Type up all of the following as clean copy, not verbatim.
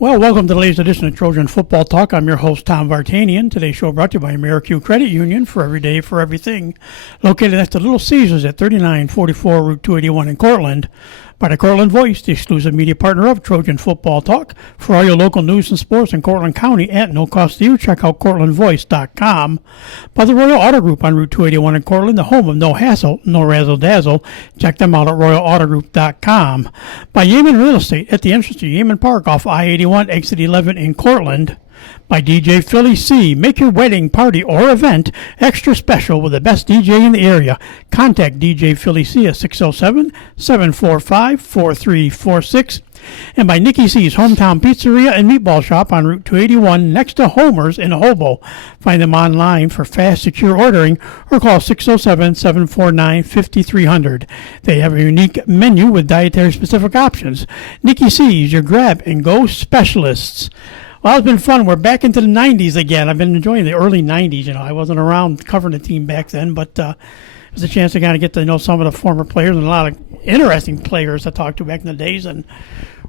Well, welcome to the latest edition of Trojan Football Talk. I'm your host, Tom Vartanian. Today's show brought to you by AmeriQ Credit Union, for every day, for everything. Located next to Little Caesars at 3944 Route 281 in Cortland. By the Cortland Voice, the exclusive media partner of Trojan Football Talk. For all your local news and sports in Cortland County at no cost to you, check out CortlandVoice.com. By the Royal Auto Group on Route 281 in Cortland, the home of no hassle, no razzle-dazzle. Check them out at RoyalAutoGroup.com. By Yeaman Real Estate at the entrance to Yeaman Park off I-81, exit 11 in Cortland. By DJ Philly C. Make your wedding, party, or event extra special with the best DJ in the area. Contact DJ Philly C at 607-745-4346. And by Nikki C's Hometown Pizzeria and Meatball Shop on Route 281 next to Homer's in Hobo. Find them online for fast, secure ordering or call 607-749-5300. They have a unique menu with dietary specific options. Nikki C's, your grab-and-go specialists. Well, it's been fun. We're back into the 90s again. I've been enjoying the early 90s. You know, I wasn't around covering the team back then, but it was a chance to kind of get to know some of the former players and a lot of interesting players I talked to back in the days. And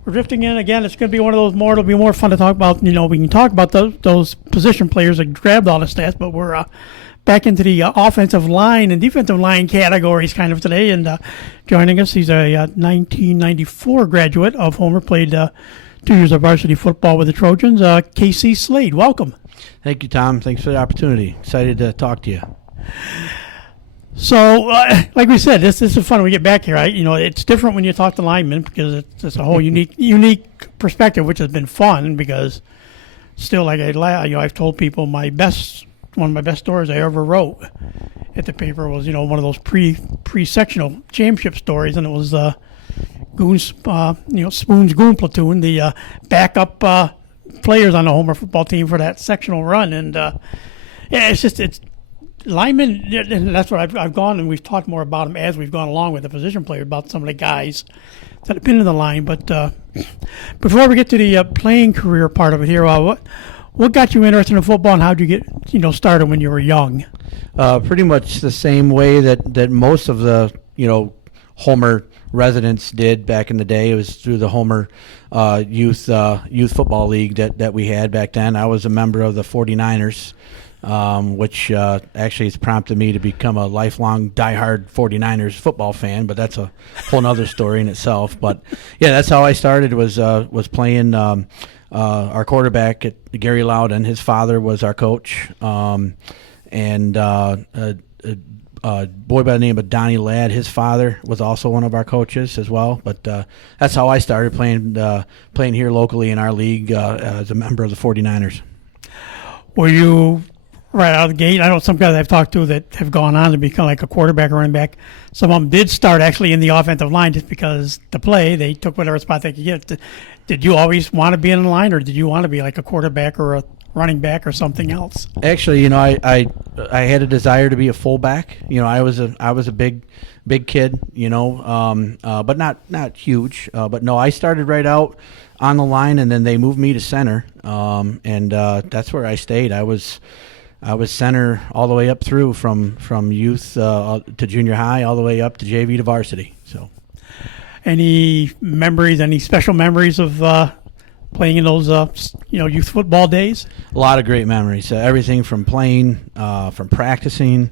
we're drifting in again. It's going to be one of those it'll be more fun to talk about. You know, we can talk about those position players that grabbed all the stats, but we're back into the offensive line and defensive line categories kind of today. And joining us, he's a 1994 graduate of Homer, played 2 years of varsity football with the Trojans. KC Slade, welcome. Thank you, Tom. Thanks for the opportunity. Excited to talk to you. So, like we said, this is fun when we get back here. You know, it's different when you talk to linemen because it's a whole unique perspective, which has been fun because still, like I've told people, one of my best stories I ever wrote at the paper was, one of those pre-sectional championship stories, and it was Spoon's Goon Platoon, the backup players on the Homer football team for that sectional run. And it's linemen, and that's what I've gone, and we've talked more about them as we've gone along with the position players, about some of the guys that have been in the line. But before we get to the playing career part of it here, what got you interested in football, and how did you get started when you were young? Pretty much the same way that most of the Homer residents did back in the day. It was through the Homer youth football league that we had back then. I was a member of the 49ers, which actually has prompted me to become a lifelong diehard 49ers football fan, but that's a whole other story in itself. But yeah, that's how I started, was playing our quarterback at Gary Loudon. His father was our coach, and boy by the name of Donnie Ladd, his father was also one of our coaches as well. But that's how I started playing here locally in our league as a member of the 49ers. Were you right out of the gate? I know some guys I've talked to that have gone on to become like a quarterback or running back. Some of them did start actually in the offensive line just because to play, they took whatever spot they could get. Did you always want to be in the line, or did you want to be like a quarterback or a running back or something else? Actually, I had a desire to be a fullback. I was a big kid, but not huge. But no, I started right out on the line, and then they moved me to center, and that's where I stayed. I was center all the way up through from youth to junior high, all the way up to JV to varsity. So, any special memories of playing in those, youth football days? A lot of great memories. Everything from playing, from practicing,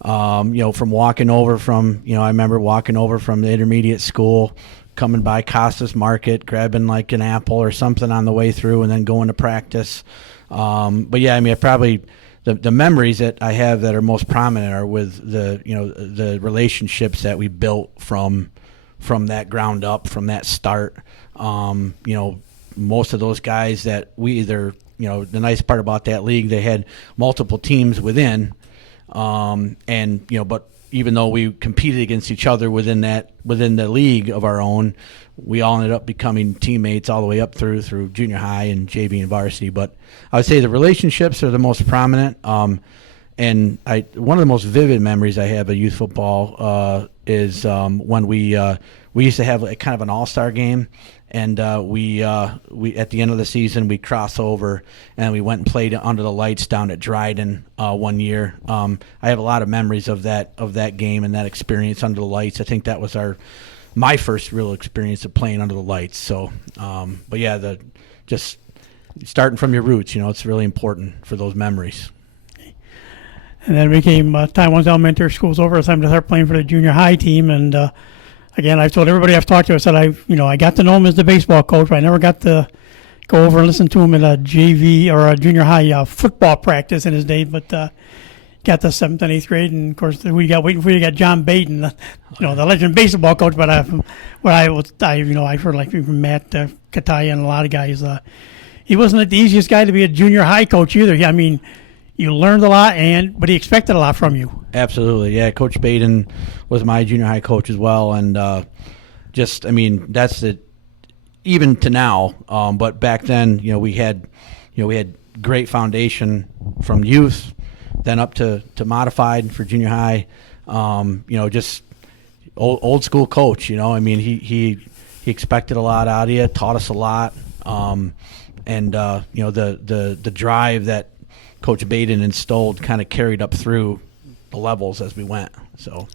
from walking over from, I remember walking over from the intermediate school, coming by Costas Market, grabbing like an apple or something on the way through, and then going to practice. But yeah, probably the memories that I have that are most prominent are with the relationships that we built from that ground up, from that start. Most of those guys that we either, the nice part about that league, they had multiple teams within, but even though we competed against each other within the league of our own, we all ended up becoming teammates all the way up through junior high and JV and varsity. But I would say the relationships are the most prominent. And one of the most vivid memories I have of youth football is when we used to have kind of an all-star game, and we at the end of the season we cross over and we went and played under the lights down at Dryden one year. I have a lot of memories of that game and that experience under the lights. I think that was my first real experience of playing under the lights. So, but yeah, just starting from your roots, it's really important for those memories. And then it became time once elementary school's over, it's time to start playing for the junior high team. And again, I've told everybody I've talked to, I said I got to know him as the baseball coach, but I never got to go over and listen to him in a JV or a junior high football practice in his day. But got to 7th and 8th grade, and of course we got waiting for you. Got John Baden, the legend baseball coach. But I've heard like from Matt Kataya and a lot of guys. He wasn't the easiest guy to be a junior high coach either. I mean, you learned a lot, but he expected a lot from you. Absolutely, yeah. Coach Baden was my junior high coach as well, and that's it. Even to now, but back then, we had great foundation from youth, then up to modified for junior high. Just old school coach. He expected a lot out of you, taught us a lot, and the drive that Coach Baden instilled kind of carried up through the levels as we went. So,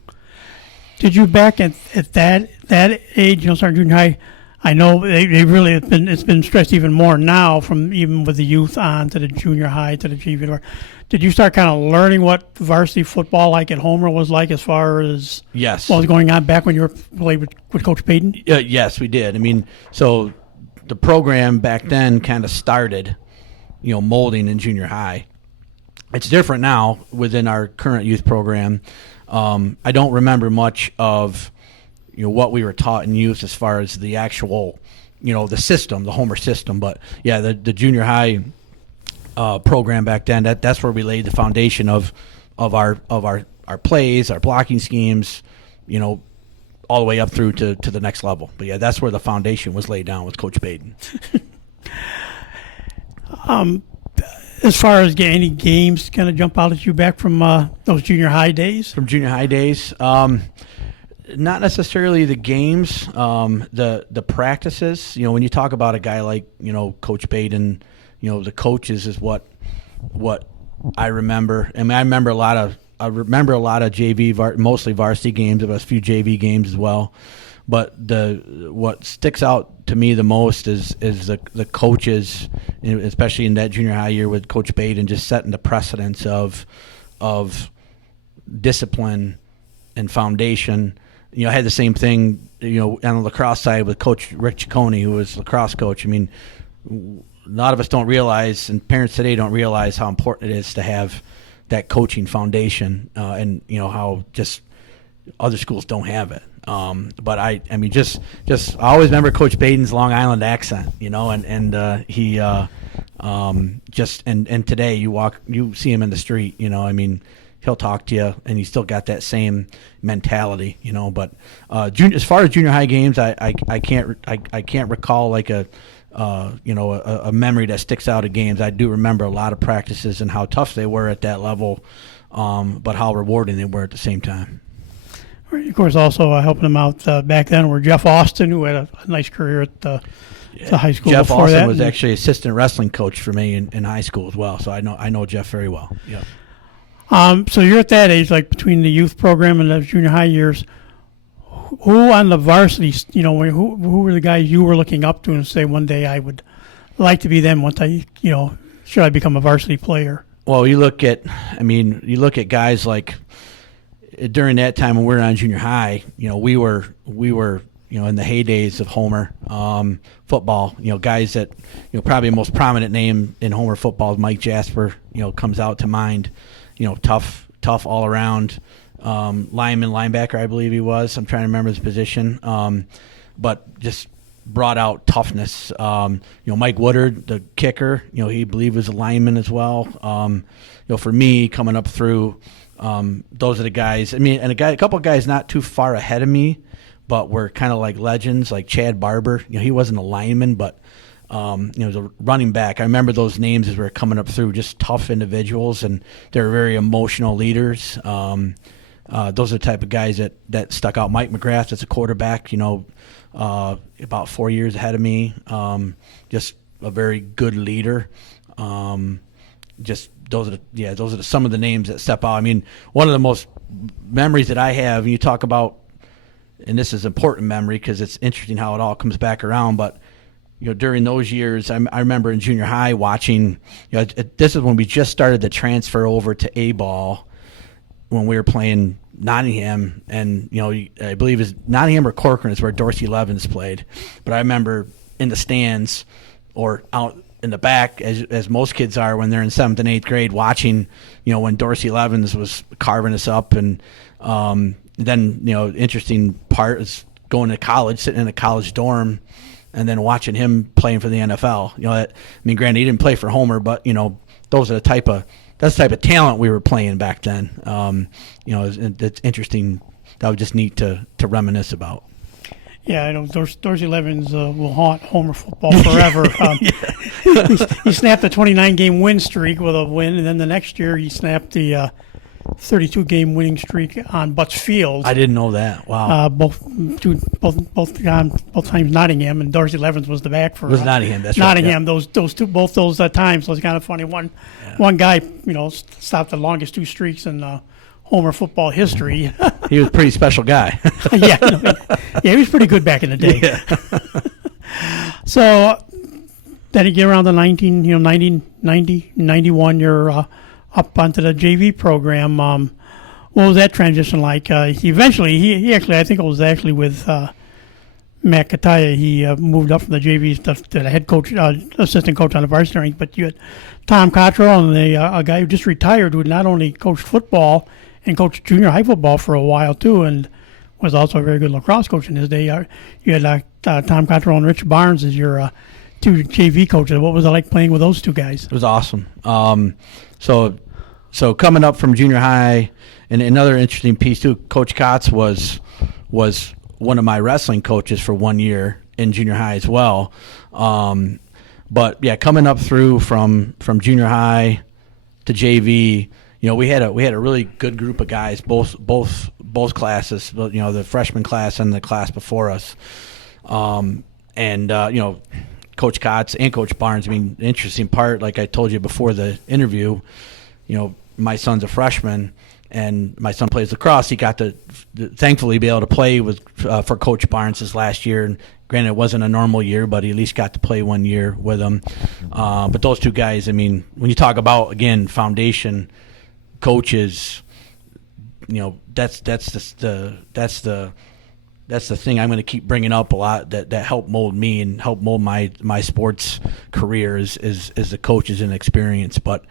did you back at that age, starting junior high? I know they really it's been stressed even more now, from even with the youth on to the junior high to the JV. Did you start kind of learning what varsity football like at Homer was like, as far as yes, what was going on back when you were playing with Coach Baden? Yes, we did. So the program back then kind of started, molding in junior high. It's different now within our current youth program. I don't remember much of what we were taught in youth as far as the actual, the system, the Homer system. But yeah, the junior high program back then, that's where we laid the foundation of our plays, our blocking schemes, all the way up through to the next level. But yeah, that's where the foundation was laid down with Coach Baden. As far as any games kind of jump out at you back from those junior high days? From junior high days, not necessarily the games, the practices. When you talk about a guy like Coach Baden, the coaches is what I remember. I remember a lot of JV, mostly varsity games, but a few JV games as well. But what sticks out to me the most is the coaches, especially in that junior high year with Coach Baden, just setting the precedence of discipline and foundation. I had the same thing, on the lacrosse side with Coach Rick Ciccone, who was lacrosse coach. A lot of us don't realize, and parents today don't realize, how important it is to have that coaching foundation, and how just other schools don't have it. But I always remember Coach Baden's Long Island accent, and he and today you see him in the street, he'll talk to you, and he's still got that same mentality, But as far as junior high games, I can't recall like a memory that sticks out of games. I do remember a lot of practices and how tough they were at that level, but how rewarding they were at the same time. Of course, also helping them out back then were Jeff Austin, who had a nice career at the high school. Jeff before Austin that. was actually assistant wrestling coach for me in high school as well, so I know Jeff very well. Yeah. So you're at that age, like between the youth program and the junior high years. Who on the varsity, who were the guys you were looking up to and say, one day I would like to be them? Once should I become a varsity player? Well, you look at guys like, during that time when we were on junior high, we were in the heydays of Homer football. Guys that probably the most prominent name in Homer football is Mike Jasper. Comes out to mind. Tough all around. Lineman, linebacker, I believe he was. I'm trying to remember his position. But just brought out toughness. Mike Woodard, the kicker, he believed was a lineman as well. For me, coming up through, those are the guys. And a couple of guys not too far ahead of me, but were kind of like legends, like Chad Barber. He wasn't a lineman, but was a running back. I remember those names as we were coming up through, just tough individuals, and they were very emotional leaders. Those are the type of guys that stuck out. Mike McGrath, that's a quarterback, about 4 years ahead of me. Just a very good leader. Those are some of the names that step out. One of the most memories that I have, and you talk about, and this is important memory because it's interesting how it all comes back around, but during those years, I remember in junior high watching, this is when we just started the transfer over to A-ball when we were playing Nottingham, and, I believe it's Nottingham or Corcoran is where Dorsey Levens played. But I remember in the stands or out in the back, as most kids are when they're in 7th and 8th grade, watching, when Dorsey Levens was carving us up. And then, interesting part is going to college, sitting in a college dorm, and then watching him playing for the NFL. Granted, he didn't play for Homer, but those are the type of talent we were playing back then. It's interesting. That was just neat to reminisce about. Yeah, I know Dorsey Levens will haunt Homer football forever. He snapped a 29-game win streak with a win, and then the next year he snapped the 32-game winning streak on Butts Field. I didn't know that. Wow. Both times Nottingham, and Dorsey Levens was the back for. It was Nottingham. That's Nottingham. Right, yeah. Both those times. So it's kind of funny. One guy, stopped the longest 2 streaks in Homer football history. He was a pretty special guy. Yeah, he was pretty good back in the day. Yeah. So then you get around the 90, 91, you're up onto the JV program. What was that transition like? He actually, I think it was actually with Matt Kataya, he moved up from the JV stuff to the head coach, assistant coach on the varsity ranks. But you had Tom Cottrell and a guy who just retired, who not only coached football and coached junior high football for a while too, and was also a very good lacrosse coach in his day. You had Tom Cottrell and Rich Barnes as your 2 JV coaches. What was it like playing with those 2 guys? It was awesome. So coming up from junior high, and another interesting piece too, Coach Kotz was one of my wrestling coaches for 1 year in junior high as well. But yeah, coming up through from junior high to JV, we had a really good group of guys, both classes, the freshman class and the class before us. Coach Kotz and Coach Barnes. The interesting part, like I told you before the interview, my son's a freshman, and my son plays lacrosse. He got to thankfully be able to play with for Coach Barnes his last year. And granted, it wasn't a normal year, but he at least got to play 1 year with him. But those 2 guys, when you talk about, again, foundation coaches, that's the thing I'm going to keep bringing up a lot, that helped mold me and helped mold my sports career is the coaches and experience. But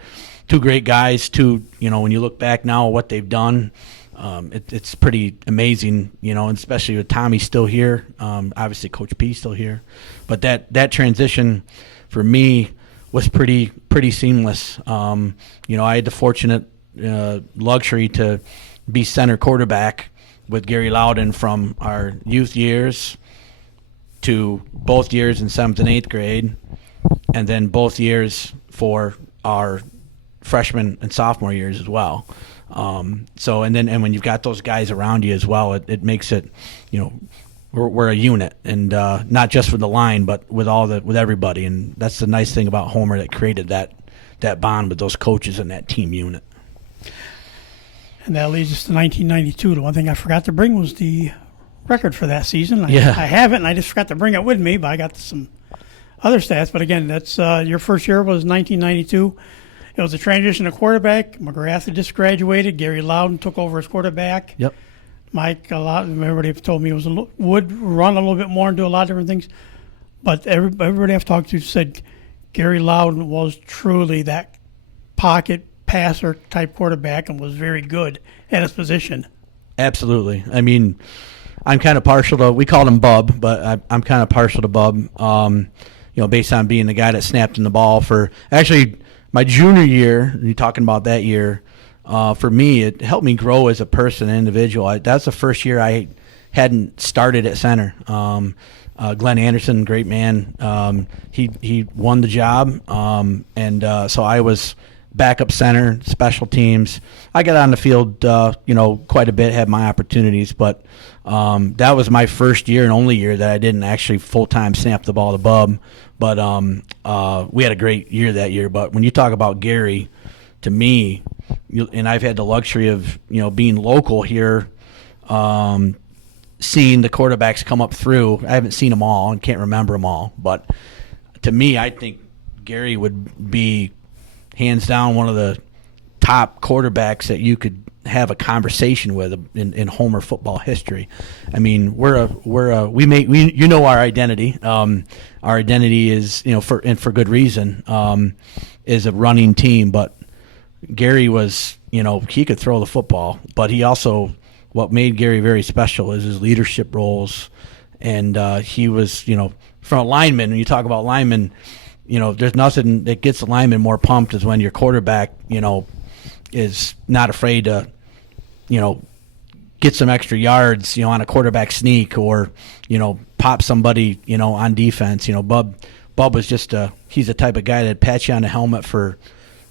2 great guys, when you look back now at what they've done, it's pretty amazing, and especially with Tommy still here, obviously Coach P still here. But that transition for me was pretty seamless. I had the fortunate luxury to be center quarterback with Gary Loudon from our youth years to both years in 7th and 8th grade, and then both years for our freshman and sophomore years as well. And when you've got those guys around you as well, it makes it, we're a unit, and not just with the line, but with everybody. And that's the nice thing about Homer, that created that bond with those coaches and that team unit. And that leads us to 1992. The one thing I forgot to bring was the record for that season. I have it, and I just forgot to bring it with me, but I got some other stats. But again, that's your first year was 1992. It was a transition to quarterback. McGrath had just graduated. Gary Loudon took over as quarterback. Yep. Mike, everybody told me would run a little bit more and do a lot of different things. But everybody I've talked to said Gary Loudon was truly that pocket passer type quarterback and was very good at his position. Absolutely. I'm kind of partial to, we called him Bub, but I'm kind of partial to Bub, based on being the guy that snapped in the ball for, actually, my junior year. You're talking about that year. For me, it helped me grow as a person and individual. That's the first year I hadn't started at center. Glenn Anderson, great man. He won the job, so I was backup center, special teams. I got on the field, quite a bit, had my opportunities, but that was my first year and only year that I didn't actually full-time snap the ball to Bub. But we had a great year that year. But when you talk about Gary, to me, and I've had the luxury of, being local here, seeing the quarterbacks come up through. I haven't seen them all and can't remember them all, but to me, I think Gary would be hands down one of the top quarterbacks that you could have a conversation with in Homer football history. I mean, you know our identity. Our identity is, for good reason, is a running team. But Gary was, he could throw the football, but he also, what made Gary very special is his leadership roles, and he was, from a lineman. When you talk about linemen, there's nothing that gets a lineman more pumped as when your quarterback, is not afraid to, get some extra yards, on a quarterback sneak, or, pop somebody, on defense. Bub was he's the type of guy that'd pat you on the helmet for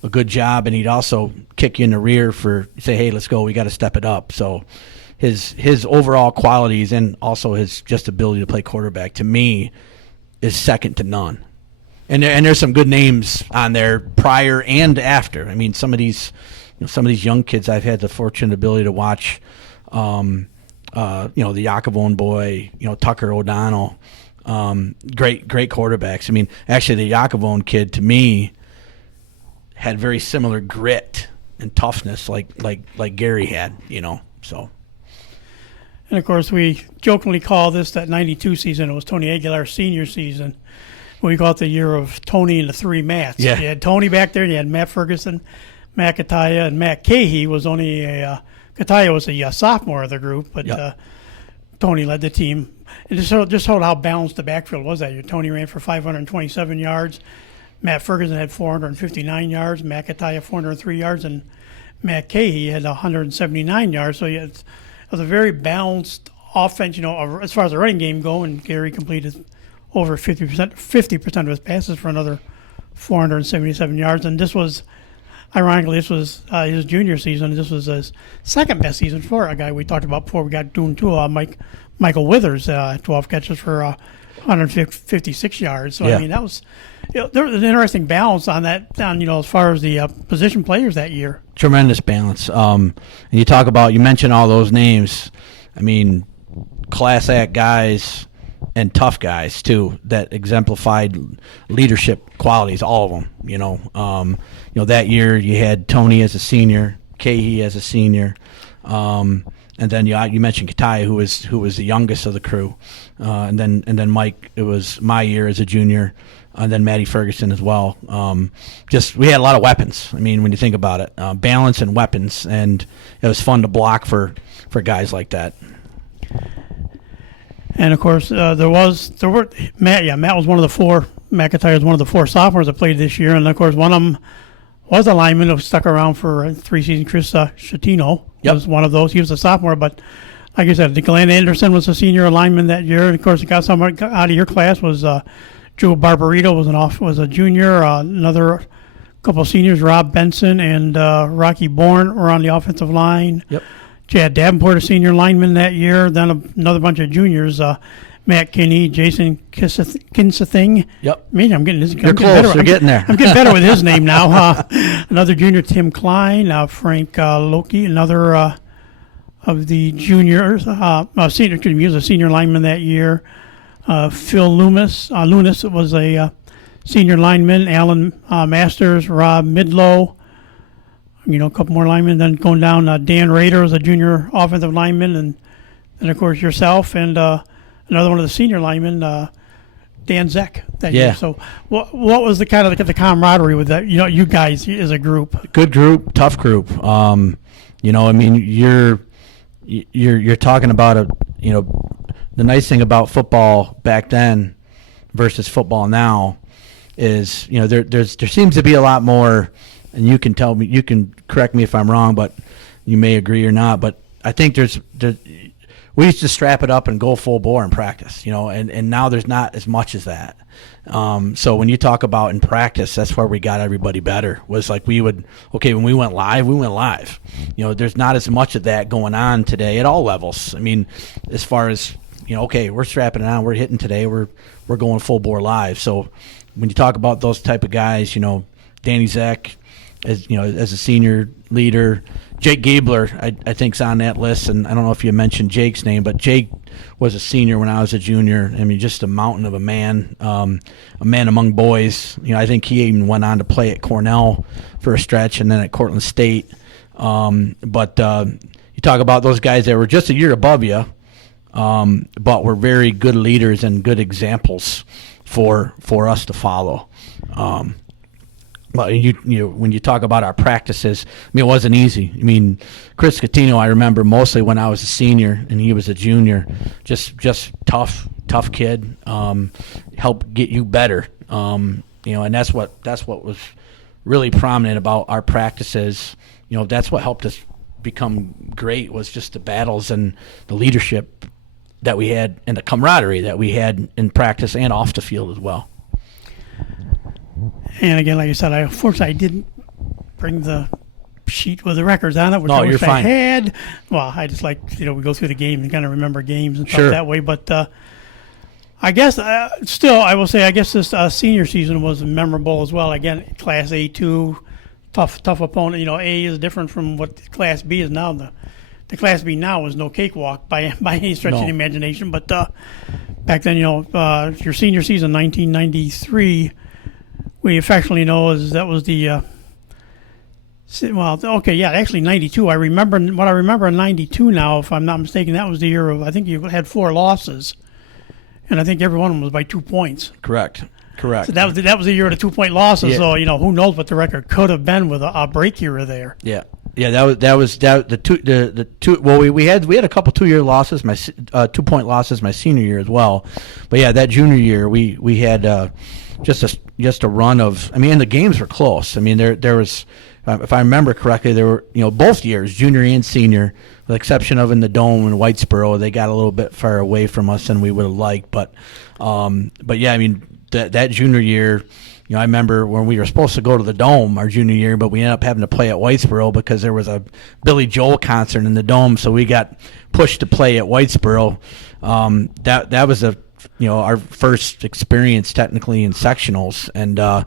a good job, and he'd also kick you in the rear say, hey, let's go, we got to step it up. So his overall qualities and also his just ability to play quarterback, to me, is second to none. And there's some good names on there prior and after. I mean, some of these young kids I've had the fortunate ability to watch, the Yakavone boy, Tucker O'Donnell, great quarterbacks. I mean, actually, the Yakavone kid, to me, had very similar grit and toughness like Gary had, so. And, of course, we jokingly call this that 92 season. It was Tony Aguilar's senior season. We call it the year of Tony and the three Matts. Yeah. You had Tony back there, and you had Matt Ferguson, Matt Kataya, and Matt Cahey was only Kataya was a sophomore of the group, but yep. Tony led the team. It just showed how balanced the backfield was that year. Tony ran for 527 yards. Matt Ferguson had 459 yards. Matt Kataya 403 yards, and Matt Cahey had 179 yards. So it was a very balanced offense, as far as the running game go, and Gary completed over 50% of his passes for another 477 yards. And ironically, this was his junior season. This was his second best season for a guy we talked about before we got doing Michael Withers, 12 catches for 156 yards. So, yeah. I mean, that was there was an interesting balance on that, as far as the position players that year. Tremendous balance. And you mention all those names. I mean, class act guys and tough guys too that exemplified leadership qualities, all of them. That year you had Tony as a senior, Cahey as a senior, and then you mentioned Kataya, who was the youngest of the crew, and then Mike. It was my year as a junior, and then Matty Ferguson as well. We had a lot of weapons. I mean, when you think about it, balance and weapons, and it was fun to block for guys like that. And of course, Matt was one of the four. Matt Kataya was one of the four sophomores that played this year, and of course, one of them was a lineman who stuck around for 3 seasons. Chris Chatino was one of those. He was a sophomore, but like I said, Glenn Anderson was a senior lineman that year. And of course, got someone out of your class was Joe Barbarito was a junior. Another couple of seniors, Rob Benson and Rocky Bourne, were on the offensive line. Yep. Chad Davenport, a senior lineman that year. Then another bunch of juniors, Matt Kinney, Jason Kinsathing. Yep. I'm getting this. You're close. You're getting there. I'm getting better with his name now. Another junior, Tim Klein, Frank Loki, another of the juniors. Senior, he was a senior lineman that year. Phil Loomis. Lunis was a senior lineman. Alan Masters, Rob Midlow. A couple more linemen. Then going down, Dan Rader was a junior offensive lineman, and of course yourself and another one of the senior linemen, Dan Zeck. That year. So, what was the kind of the camaraderie with that? You guys as a group. Good group, tough group. I mean, you're talking about the nice thing about football back then versus football now is there seems to be a lot more. And you can correct me if I'm wrong, but you may agree or not. But I think we used to strap it up and go full bore in practice, and now there's not as much as that. So when you talk about in practice, that's where we got everybody better. Was like when we went live. There's not as much of that going on today at all levels. I mean, as far as we're strapping it on, we're hitting today, we're going full bore live. So when you talk about those type of guys, Danny Zeck, as a senior leader. Jake Gabler, I think's on that list, and I don't know if you mentioned Jake's name, but Jake was a senior when I was a junior. I mean, just a mountain of a man among boys. I think he even went on to play at Cornell for a stretch, and then at Cortland State. But you talk about those guys that were just a year above you, but were very good leaders and good examples for us to follow. But when you talk about our practices, I mean, it wasn't easy. I mean, Chris Catino, I remember mostly when I was a senior and he was a junior, just tough kid, helped get you better. And that's what was really prominent about our practices. That's what helped us become great, was just the battles and the leadership that we had and the camaraderie that we had in practice and off the field as well. And again, like I said, unfortunately I didn't bring the sheet with the records on it, which No, I wish you're fine. I had. Well, I just like, we go through the game and kind of remember games and Sure. stuff that way. But I guess still, I will say, I guess this senior season was memorable as well. Again, Class A2, tough opponent. A is different from what Class B is now. The Class B now is no cakewalk by any stretch of the imagination. But back then, your senior season, 1993. We affectionately know that was the actually 92. I remember in 92 now, if I'm not mistaken. That was the year of, I think you had 4 losses, and I think every one of them was by 2 points. Correct. So that was the year of the 2-point losses. Yeah. So who knows what the record could have been with a break here or there. Yeah. The two. Well, we had a couple 2-year losses, 2-point losses my senior year as well. But yeah, that junior year we had just a run of. I mean, and the games were close. I mean, there was, if I remember correctly, there were both years, junior and senior, with the exception of in the Dome in Whitesboro, they got a little bit far away from us than we would have liked. But yeah, I mean that junior year. I remember when we were supposed to go to the Dome our junior year, but we ended up having to play at Whitesboro because there was a Billy Joel concert in the Dome, so we got pushed to play at Whitesboro. That was our first experience technically in sectionals, and I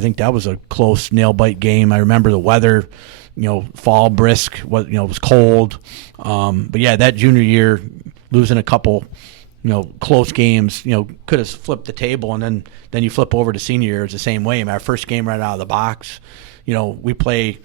think that was a close nail bite game. I remember the weather, fall brisk, it was cold, but yeah, that junior year, losing a couple close games, could have flipped the table, and then you flip over to senior year, it's the same way. I mean, our first game right out of the box, we play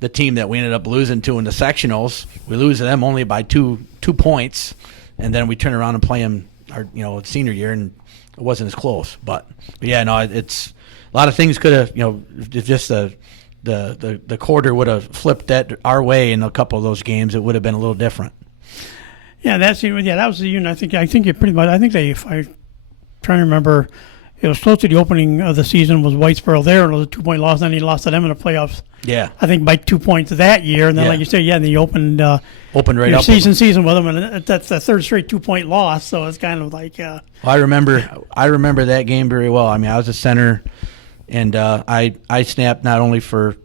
the team that we ended up losing to in the sectionals. We lose to them only by two points, and then we turn around and play them our senior year, and it wasn't as close. But yeah, no, it's a lot of things could have if just the quarter would have flipped that our way in a couple of those games, it would have been a little different. Yeah, that was the unit. I think it pretty much. I think if I trying to remember, it was close to the opening of the season was Whitesboro there, and it was a 2-point loss. Then he lost to them in the playoffs. Yeah, I think by 2 points that year, and then like you say, then he opened right your up season with them, and that's the third straight 2-point loss. So it's kind of like. I remember that game very well. I mean, I was a center, and I snapped not only for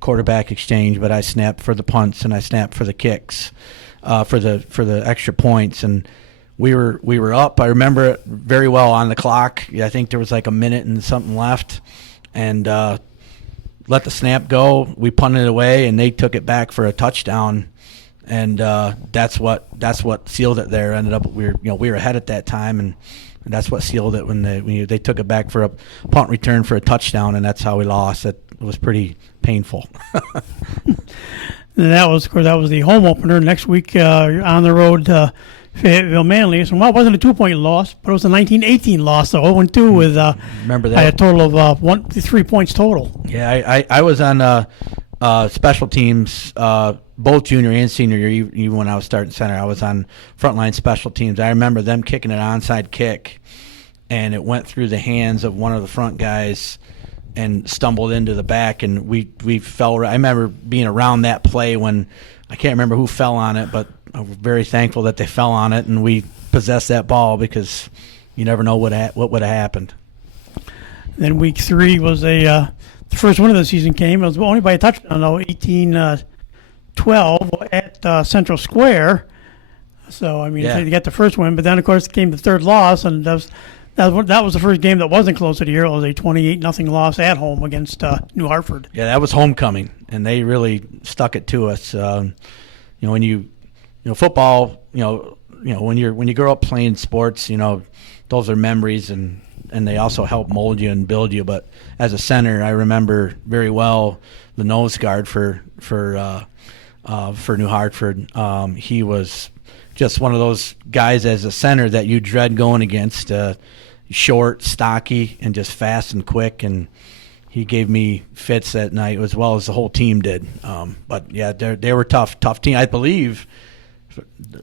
quarterback exchange, but I snapped for the punts and I snapped for the kicks. For the extra points, and we were up. I remember it very well on the clock. I think there was like a minute and something left, and let the snap go. We punted it away, and they took it back for a touchdown, and that's what sealed it. There ended up we were ahead at that time, and that's what sealed it when they took it back for a punt return for a touchdown, and that's how we lost. It was pretty painful. And that was the home opener. Next week, on the road to Fayetteville Manly. So, it wasn't a 2-point loss, but it was a 1918 loss. So 0-2 with remember that by a total of 3 points total. Yeah, I was on special teams both junior and senior year. Even when I was starting center, I was on frontline special teams. I remember them kicking an onside kick, and it went through the hands of one of the front guys and stumbled into the back, and we fell. I remember being around that play when I can't remember who fell on it, but I'm very thankful that they fell on it, and we possessed that ball because you never know what would have happened. Then week 3 was the first one of the season came. It was only by a touchdown, though, 18-12 at Central Square. So, I mean, Yeah. they got the first win, but then, of course, came the third loss, and that That was the first game that wasn't close of the year. It was a 28-0 loss at home against New Hartford. Yeah, that was homecoming, and they really stuck it to us. When football, when you grow up playing sports, those are memories, and they also help mold you and build you. But as a center, I remember very well the nose guard for New Hartford. He was just one of those guys as a center that you dread going against. Short, stocky, and just fast and quick, and he gave me fits that night as well as the whole team did. But yeah, they were tough team. I believe,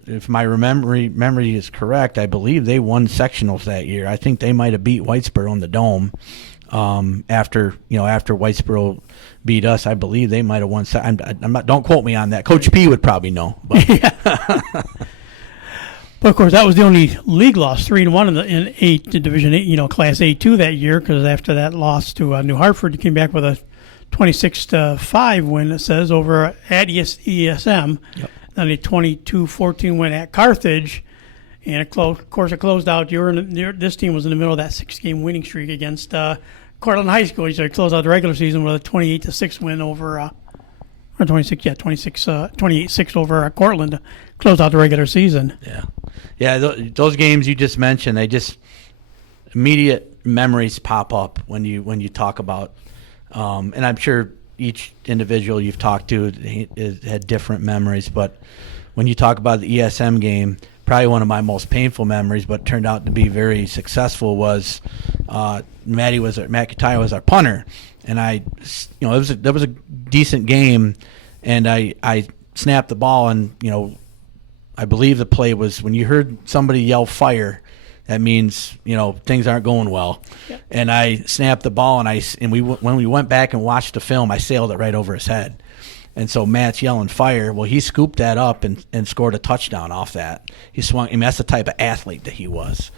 if my memory is correct, I believe they won sectionals that year. I think they might have beat Whitesboro in the Dome. After Whitesboro beat us, I believe they might have won. I'm not. Don't quote me on that. Coach P would probably know. But. But of course, that was the only league loss, 3-1 in Division 8, Class A2 that year. Because after that loss to New Hartford, you came back with a 26-5 win. It says over at ESM, yep. Then a 22-14 win at Carthage, and it closed out. This team was in the middle of that 6-game winning streak against Cortland High School. So it closed out the regular season with a 28-6 win over. 28-6 over Cortland to close out the regular season. Yeah. Those games you just mentioned, they just immediate memories pop up when you talk about, and I'm sure each individual you've talked to had different memories, but when you talk about the ESM game, probably one of my most painful memories, but turned out to be very successful, was Matt Kataya was our punter. And that was a decent game, and I snapped the ball, and I believe the play was when you heard somebody yell fire, that means things aren't going well. Yeah. And I snapped the ball, and when we went back and watched the film, I sailed it right over his head. And so Matt's yelling fire. Well, he scooped that up and scored a touchdown off that. He swung. I mean, that's the type of athlete that he was.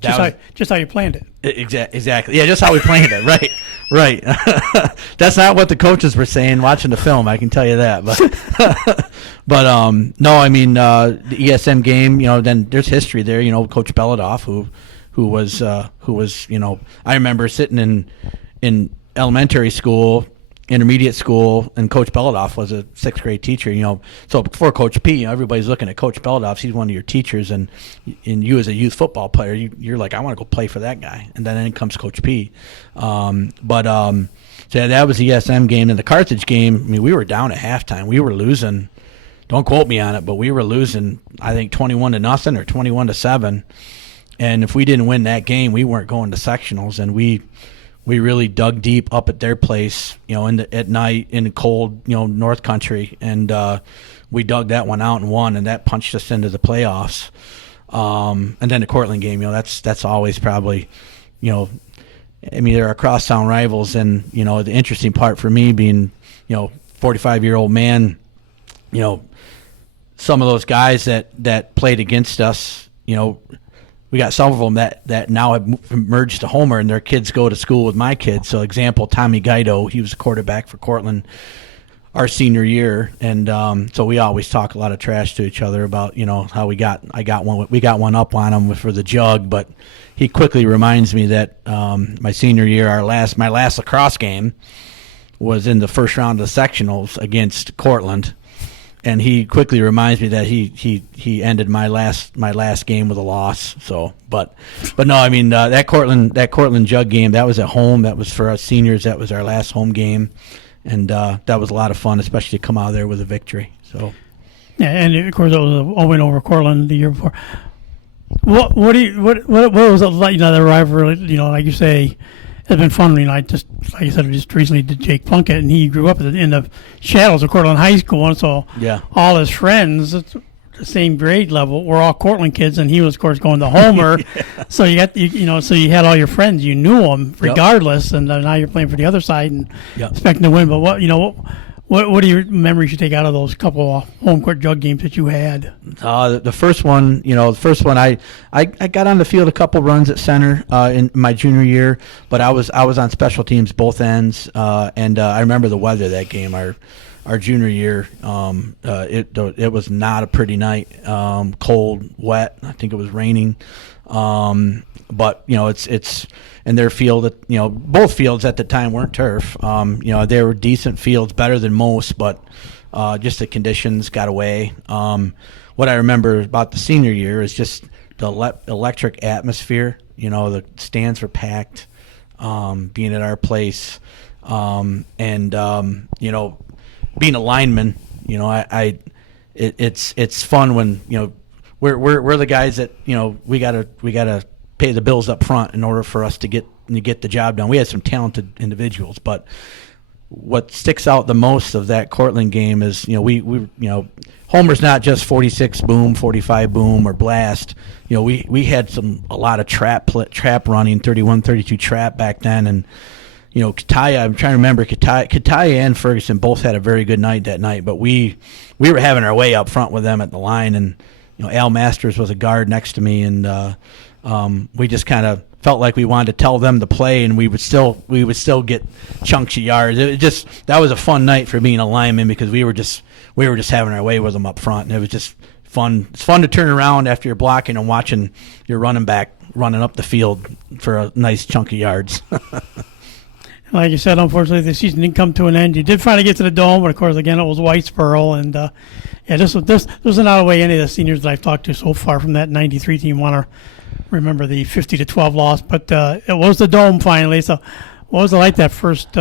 Just how you planned it. Exactly. Yeah, just how we planned it. Right. That's not what the coaches were saying watching the film. I can tell you that. But no, I mean the ESM game. Then there's history there. Coach Belodoff, who was I remember sitting in elementary school, intermediate school, and Coach Belodoff was a 6th grade teacher. So before Coach P, everybody's looking at Coach Belodoff. He's one of your teachers, and you as a youth football player, you're like, I want to go play for that guy. And then in comes Coach P. So that was the ESM game. And the Carthage game, I mean, we were down at halftime. We were losing. Don't quote me on it, but we were losing, I think 21-0 or 21-7. And if we didn't win that game, we weren't going to sectionals, and we really dug deep up at their place, at night in the cold, North Country, and we dug that one out and won, and that punched us into the playoffs. And then the Cortland game, that's always probably, I mean, they're our crosstown rivals, and the interesting part for me being, 45-year-old man, some of those guys that played against us, we got some of them that now have merged to Homer, and their kids go to school with my kids. So, example, Tommy Guido, he was a quarterback for Cortland our senior year, and so we always talk a lot of trash to each other about how we got one up on him for the jug, but he quickly reminds me that my senior year, my last lacrosse game was in the first round of the sectionals against Cortland. And he quickly reminds me that he ended my last game with a loss. So, but no, I mean that Cortland jug game, that was at home. That was for us seniors. That was our last home game, and that was a lot of fun, especially to come out of there with a victory. So, yeah, and of course it was a win over Cortland the year before. What was it like? The rivalry, like you say, has been fun. Like I said, just recently did Jake Plunkett, and he grew up in the shadows of Cortland High School, and so all his friends, the same grade level, were all Cortland kids, and he was, of course, going to Homer. So you had all your friends, you knew them regardless, and now you're playing for the other side and expecting to win. But what are your memories you take out of those couple of home court jug games that you had? The first one, I got on the field a couple runs at center in my junior year, but I was on special teams both ends, and I remember the weather that game. Our junior year, it was not a pretty night, cold, wet. I think it was raining. But it's in their field. Both fields at the time weren't turf. They were decent fields, better than most, but just the conditions got away. What I remember about the senior year is just the electric atmosphere. The stands were packed. Being at our place, and being a lineman, it's fun when we're the guys that we gotta pay the bills up front in order for us to get the job done. We had some talented individuals, but what sticks out the most of that Cortland game is we Homer's not just 46 boom, 45 boom, or blast. We had a lot of trap running, 31, 32 trap back then, and Kataya. I'm trying to remember Kataya and Ferguson both had a very good night that night, but we were having our way up front with them at the line, and Al Masters was a guard next to me, and we just kind of felt like we wanted to tell them to play, and we would still get chunks of yards. That was a fun night for being a lineman because we were just having our way with them up front, and it was just fun. It's fun to turn around after you're blocking and watching your running back running up the field for a nice chunk of yards. Like you said, unfortunately, the season didn't come to an end. You did finally get to the Dome, but of course, again, it was Whitesboro, and this was not a way any of the seniors that I've talked to so far from that '93 team want to remember the 50-12 loss. But it was the Dome finally. So, what was it like that first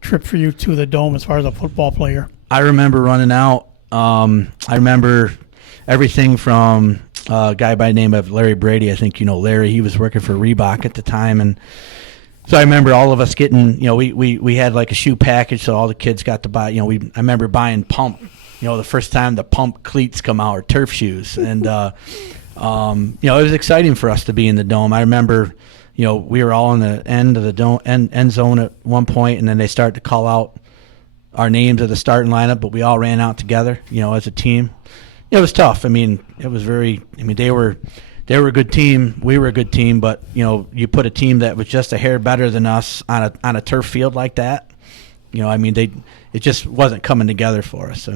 trip for you to the Dome as far as a football player? I remember running out. I remember everything from a guy by the name of Larry Brady. I think Larry. He was working for Reebok at the time, and so I remember all of us getting, we had like a shoe package, so all the kids got to buy. I remember buying pump, the first time the pump cleats come out, or turf shoes, and it was exciting for us to be in the Dome. I remember, we were all in the end of the Dome end zone at one point, and then they started to call out our names of the starting lineup, but we all ran out together, as a team. It was tough. It was very. They were a good team. We were a good team, but you put a team that was just a hair better than us on a turf field like that. It just wasn't coming together for us.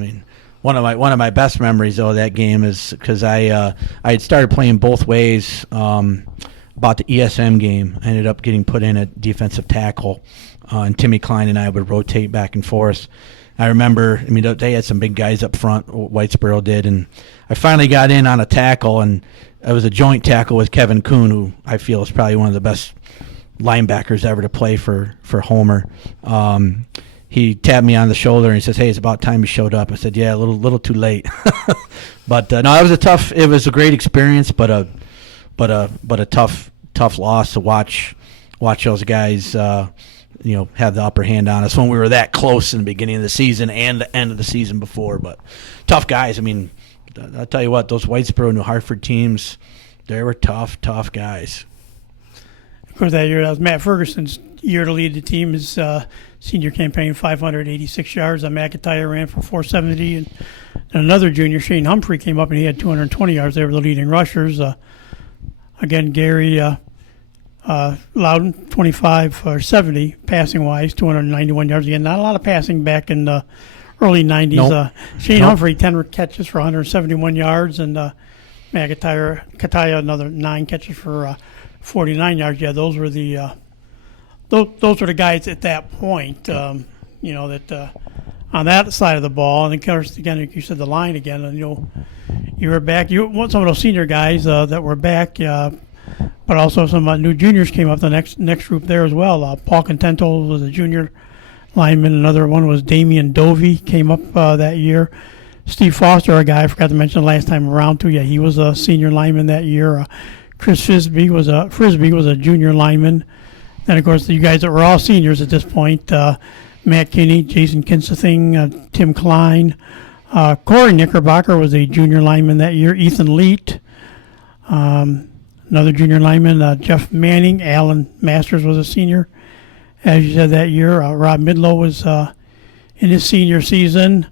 One of my best memories though of that game is because I had started playing both ways about the ESM game. I ended up getting put in at defensive tackle, and Timmy Klein and I would rotate back and forth. I remember, they had some big guys up front, Whitesboro did, and I finally got in on a tackle, and it was a joint tackle with Kevin Kuhn, who I feel is probably one of the best linebackers ever to play for Homer. He tapped me on the shoulder and he says, "Hey, it's about time you showed up." I said, "Yeah, a little too late." But no, it was a great experience, but a tough loss to watch those guys have the upper hand on us when we were that close in the beginning of the season and the end of the season before. But tough guys. I'll tell you what, those Whitesboro, New Hartford teams, they were tough guys. Of course, that year, that was Matt Ferguson's year to lead the team. His senior campaign, 586 yards. McIntyre ran for 470. And another junior, Shane Humphrey, came up and he had 220 yards. They were the leading rushers. Again, Gary Loudon, 25 or 70 passing-wise, 291 yards. Again, not a lot of passing back in the early 90s. Nope. Shane Humphrey, 10 catches for 171 yards, and Kataya, another 9 catches for 49 yards. Yeah, those were the guys at that point, that on that side of the ball. And of course, again, like you said, the line again, and you were back. Some of those senior guys that were back, but also some new juniors came up the next group there as well. Paul Contento was a junior lineman. Another one was Damian Dovey, came up that year. Steve Foster, a guy I forgot to mention last time around too. Yeah, he was a senior lineman that year. Chris Frisbee was a junior lineman. And of course, you guys that were all seniors at this point: Matt Kinney, Jason Kinsathing, Tim Klein, Corey Knickerbocker was a junior lineman that year. Ethan Leet, another junior lineman. Jeff Manning, Alan Masters was a senior, as you said, that year. Rob Midlow was in his senior season.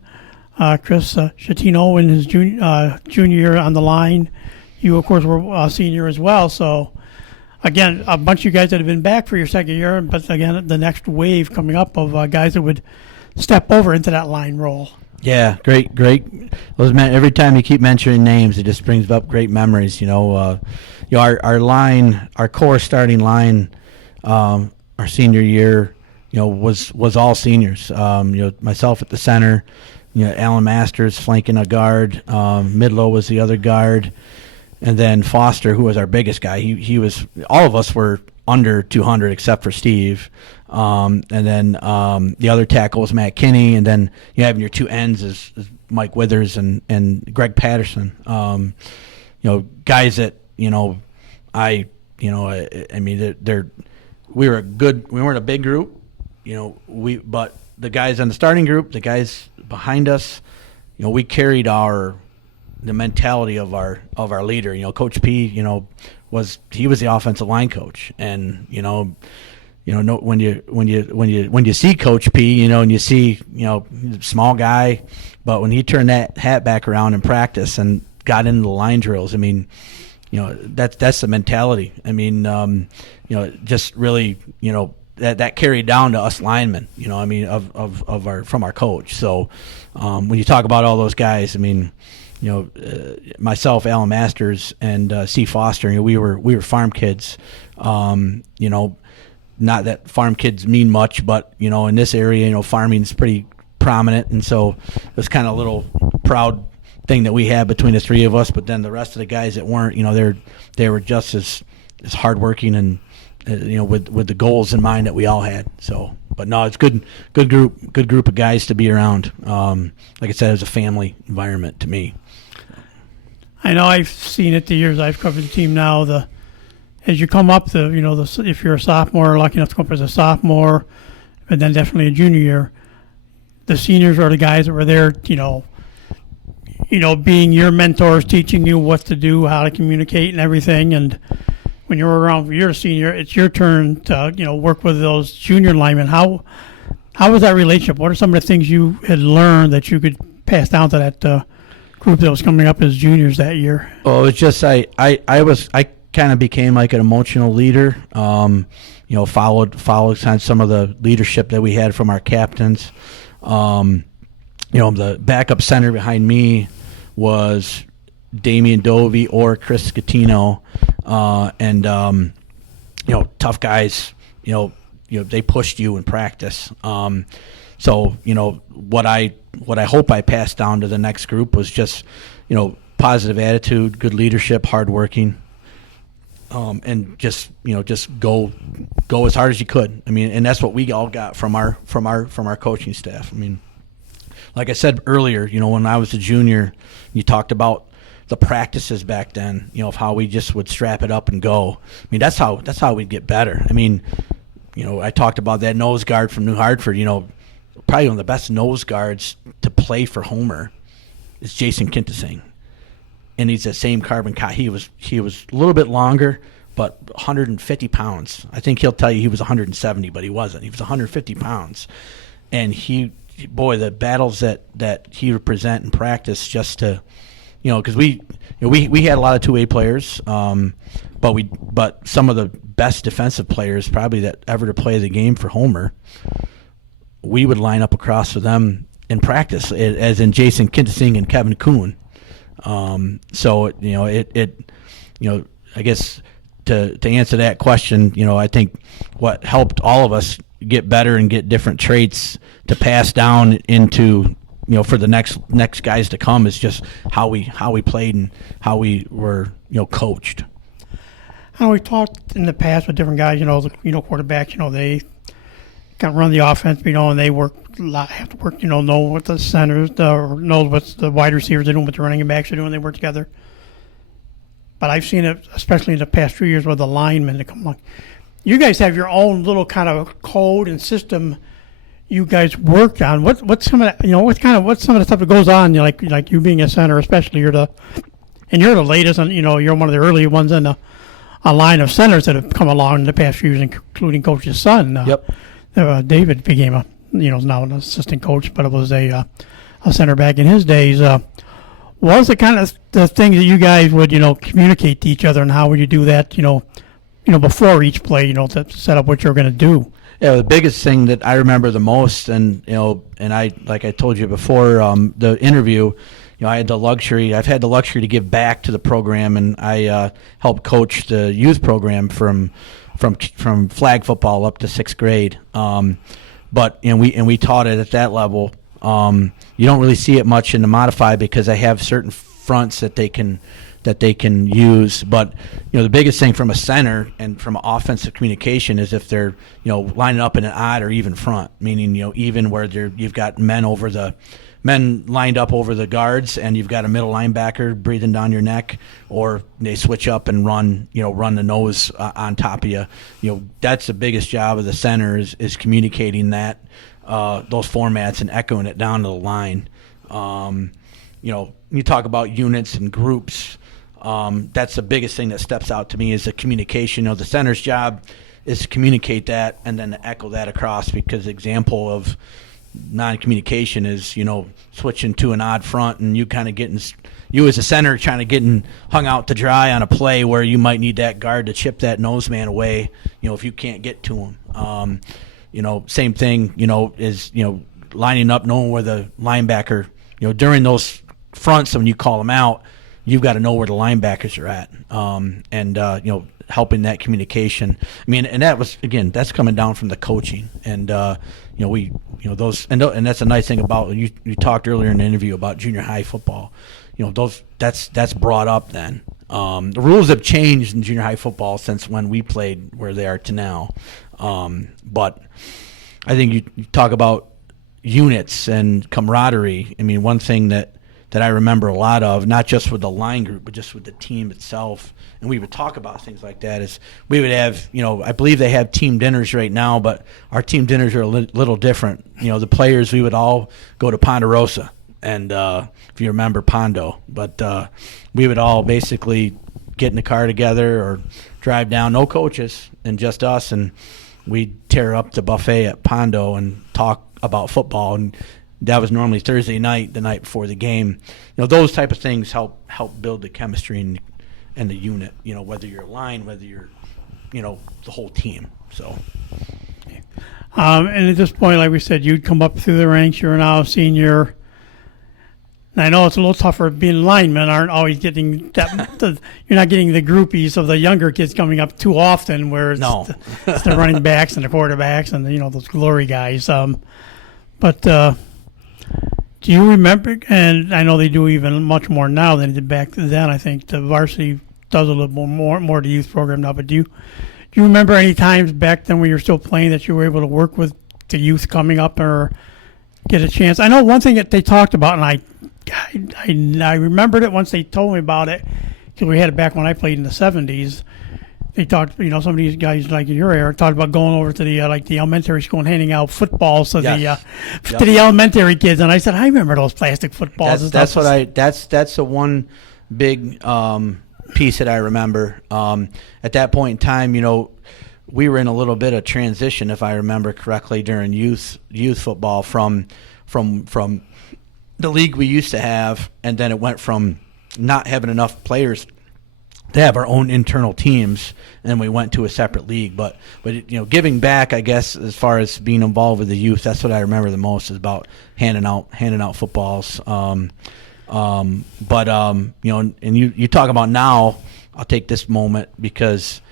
Chris Chatino in his junior year on the line. You, of course, were a senior as well. So, again, a bunch of you guys that have been back for your second year, but again, the next wave coming up of guys that would step over into that line role. Yeah, great. Those every time you keep mentioning names, it just brings up great memories. Our line, our core starting line, our senior year, was all seniors. Myself at the center, Alan Masters flanking a guard, Midlow was the other guard, and then Foster, who was our biggest guy. He was. All of us were under 200 except for Steve. And then the other tackle was Matt Kinney, and then you have your two ends is Mike Withers and Greg Patterson. Guys that we were a good. We weren't a big group, but the guys on the starting group, the guys behind us, we carried the mentality of our leader. Coach P, was the offensive line coach, and when you see Coach P, and you see small guy, but when he turned that hat back around in practice and got into the line drills, that's the mentality. Just really, that carried down to us linemen. From our coach. So when you talk about all those guys, myself, Alan Masters, and Steve Foster, we were farm kids. Not that farm kids mean much, but in this area, farming is pretty prominent, and so it was kind of a little proud thing that we had between the three of us. But then the rest of the guys that weren't, they were just as hardworking and with the goals in mind that we all had. So, but no, it's good group of guys to be around. Like I said, it was a family environment to me. I know I've seen it the years I've covered the team now. As you come up, if you're a sophomore, lucky enough to come up as a sophomore, but then definitely a junior year, the seniors are the guys that were there, being your mentors, teaching you what to do, how to communicate and everything. And when you're around, you're a senior, it's your turn to, work with those junior linemen. How was that relationship? What are some of the things you had learned that you could pass down to that group that was coming up as juniors that year? Oh, it's just I kind of became like an emotional leader. Followed some of the leadership that we had from our captains. The backup center behind me was Damian Dovey or Chris Scatino, and tough guys. They pushed you in practice. So what I hope I passed down to the next group was just positive attitude, good leadership, hardworking. And just go as hard as you could. And that's what we all got from our coaching staff. Like I said earlier, when I was a junior, you talked about the practices back then, of how we just would strap it up and go. That's how we'd get better. I talked about that nose guard from New Hartford. Probably one of the best nose guards to play for Homer is Jason Kintising. And he's the same carbon copy. He was a little bit longer, but 150 pounds. I think he'll tell you he was 170, but he wasn't. He was 150 pounds. And the battles that he would present in practice just to, because we had a lot of 2A players, but some of the best defensive players probably that ever to play the game for Homer, we would line up across for them in practice, as in Jason Kintising and Kevin Kuhn. I guess to answer that question, I think what helped all of us get better and get different traits to pass down into, for the next guys to come is just how we played and how we were, coached. How we talked in the past with different guys, quarterbacks, they kind of run the offense, and they have to work, know what the centers, know what the wide receivers are doing, what the running backs are doing. They work together. But I've seen it, especially in the past 2 years, with the linemen to come along. You guys have your own little kind of code and system you guys work on. What's some of that, what's some of the stuff that goes on? Like you being a center, especially you're the latest, and you're one of the early ones in a line of centers that have come along in the past few years, including Coach's son. Yep. David became now an assistant coach, but it was a center back in his days. What was the kind of the things that you guys would, communicate to each other, and how would you do that, before each play, to set up what you're going to do? Yeah, the biggest thing that I remember the most, and and I, like I told you before, the interview, I've had the luxury to give back to the program, and I helped coach the youth program from flag football up to sixth grade. But we taught it at that level. You don't really see it much in the modified because they have certain fronts that they can use. But the biggest thing from a center and from offensive communication is if they're lining up in an odd or even front, meaning even where you've got men lined up over the guards and you've got a middle linebacker breathing down your neck, or they switch up and run the nose on top of you. That's the biggest job of the center is communicating that those formats and echoing it down to the line. You talk about units and groups. That's the biggest thing that steps out to me is the communication. The center's job is to communicate that and then to echo that across, because the example of non-communication is switching to an odd front and you kind of you as a center trying to getting hung out to dry on a play where you might need that guard to chip that nose man away if you can't get to him. Same thing is lining up, knowing where the linebacker during those fronts, when you call them out, you've got to know where the linebackers are at, and helping that communication. And that was, again, that's coming down from the coaching, and those, and that's a nice thing about you talked earlier in the interview about junior high football. That's brought up then. The rules have changed in junior high football since when we played where they are to now. But I think you talk about units and camaraderie. One thing that I remember a lot of, not just with the line group, but just with the team itself. And we would talk about things like that. Is we would have, I believe they have team dinners right now, but our team dinners are a little different. The players, we would all go to Ponderosa, and if you remember Pondo, but we would all basically get in the car together or drive down, no coaches, and just us, and we'd tear up the buffet at Pondo and talk about football. And that was normally Thursday night, the night before the game. Those type of things help build the chemistry and the unit. Whether you're a line, whether you're, the whole team. So. And at this point, like we said, you'd come up through the ranks. You're now a senior. And I know it's a little tougher. Being linemen aren't always getting that. You're not getting the groupies of the younger kids coming up too often. Where it's, no. It's the running backs and the quarterbacks and those glory guys. But do you remember? And I know they do even much more now than they did back then. I think the varsity does a little more to youth program now. But do you remember any times back then when you were still playing that you were able to work with the youth coming up or get a chance? I know one thing that they talked about, and I remembered it once they told me about it, because we had it back when I played in the 70s. They talked, some of these guys like in your era talked about going over to the the elementary school and handing out footballs to the elementary kids. And I said, I remember those plastic footballs. That's the one big piece that I remember. At that point in time, we were in a little bit of transition, if I remember correctly, during youth football from the league we used to have, and then it went from not having enough players to have our own internal teams, and then we went to a separate league. But giving back, I guess, as far as being involved with the youth, that's what I remember the most, is about handing out footballs. And you talk about now. I'll take this moment because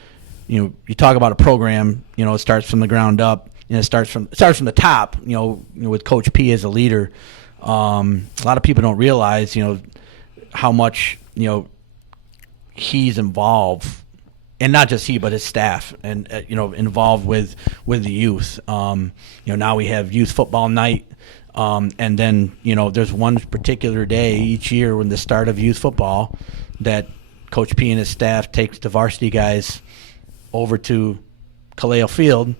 you talk about a program. It starts from the ground up. It starts from the top. With Coach P as a leader. A lot of people don't realize how much he's involved, and not just he, but his staff, and involved with the youth. Now we have youth football night, and then there's one particular day each year when the start of youth football that Coach P and his staff takes the varsity guys over to Kaleo Field,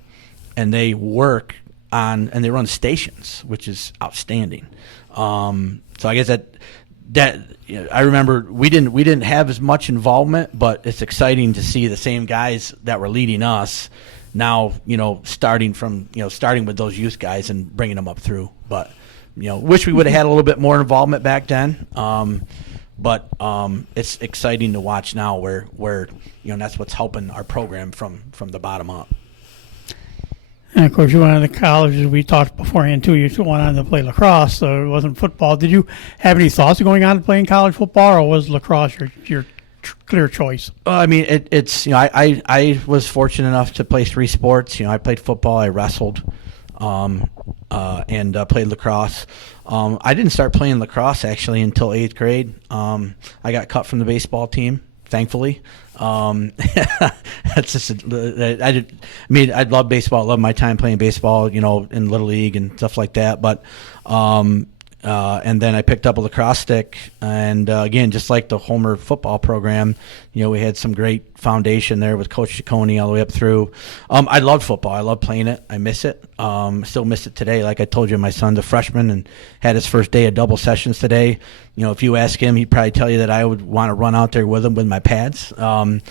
and they work and they run stations, which is outstanding. So I guess that I remember we didn't have as much involvement, but it's exciting to see the same guys that were leading us now, starting with those youth guys and bringing them up through. But wish we would have had a little bit more involvement back then. But it's exciting to watch now where that's what's helping our program from the bottom up. And of course, you went on to college, as we talked beforehand too. You went on to play lacrosse, so it wasn't football. Did you have any thoughts of going on to playing college football, or was lacrosse your clear choice? I mean, it's I was fortunate enough to play 3 sports. I played football, I wrestled, and played lacrosse. I didn't start playing lacrosse actually until 8th grade. I got cut from the baseball team, thankfully. That's just I love baseball. I love my time playing baseball, in Little League and stuff like that. But and then I picked up a lacrosse stick, and again, just like the Homer football program, we had some great foundation there with Coach Ciccone all the way up through. I loved football. I love playing it. I miss it. Still miss it today. Like I told you, my son's a freshman and had his first day of double sessions today. If you ask him, he'd probably tell you that I would want to run out there with him with my pads. But